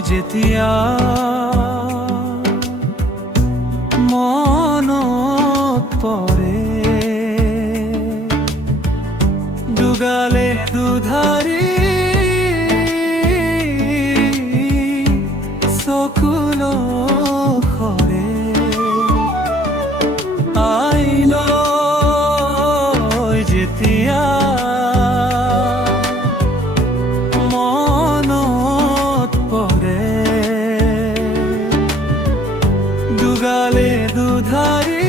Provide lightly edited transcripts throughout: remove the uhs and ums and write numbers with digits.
যেতিয়া মনত পৰে দুগালে দুধাৰি চকুলো সৰে আইলৈ যেতিয়া দুগালে দুধাৰি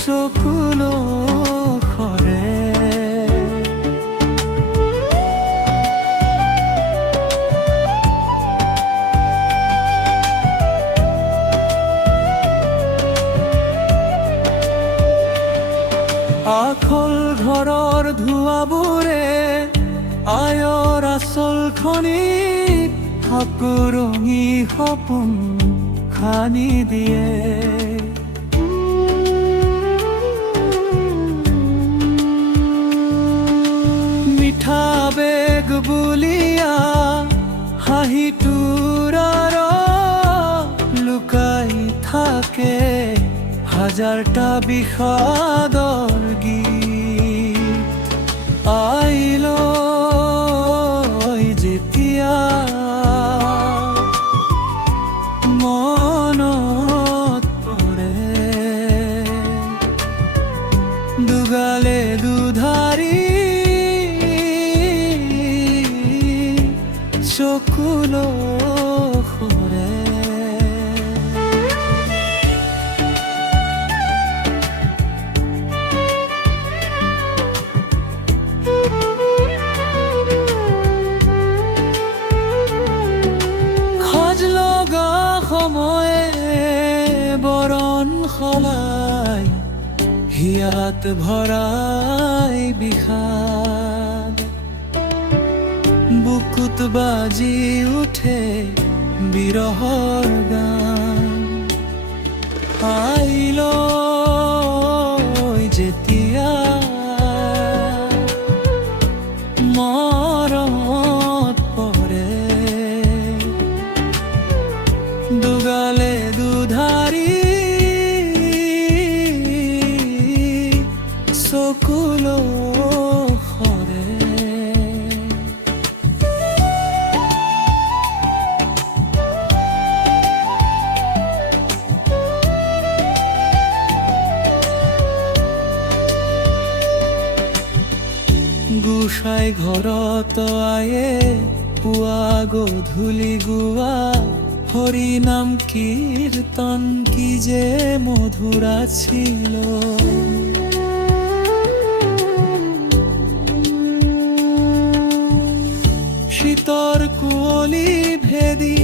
চকুলো সৰে আখল ঘৰৰ ধোঁৱাবোৰে আয়ৰ আচলখনিত সাকুৰঙী সপোন খানি দিয়ে মিঠা বেগ বুলিয়া হাঁহিটোৰ লুকাই থাকে হাজাৰটা বিষাদৰ গীত আইলৈ যেতিয়া মনত পৰে দুগালে দুধাৰি চকুলো সৰে সময়ে বৰণ সলাই হিয়াত ভৰাই বিষাদ বুকুত বাজি উঠে বিৰহৰ গান আইলৈ যেতিয়া মনত পৰে দুগালে দুধাৰি চকুলো সৰে গোসাঁই ঘৰত আয়ে পুৱা গধূলি গোৱা হৰি নাম কীৰ্তন কি যে মধুৰা ছিল শীতৰ কুঁৱলী ভেদি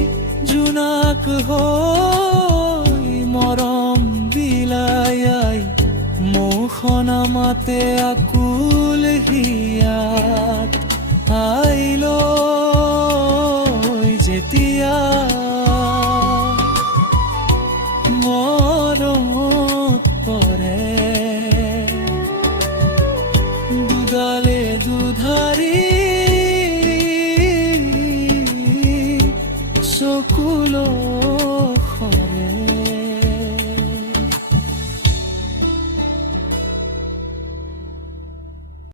জোনাক হৈ মৰম বিলায়াই মৌসনা মাতে আকুল হিয়াত আইলৈ যেতিয়া মনত পৰে দুগালে দুধাৰি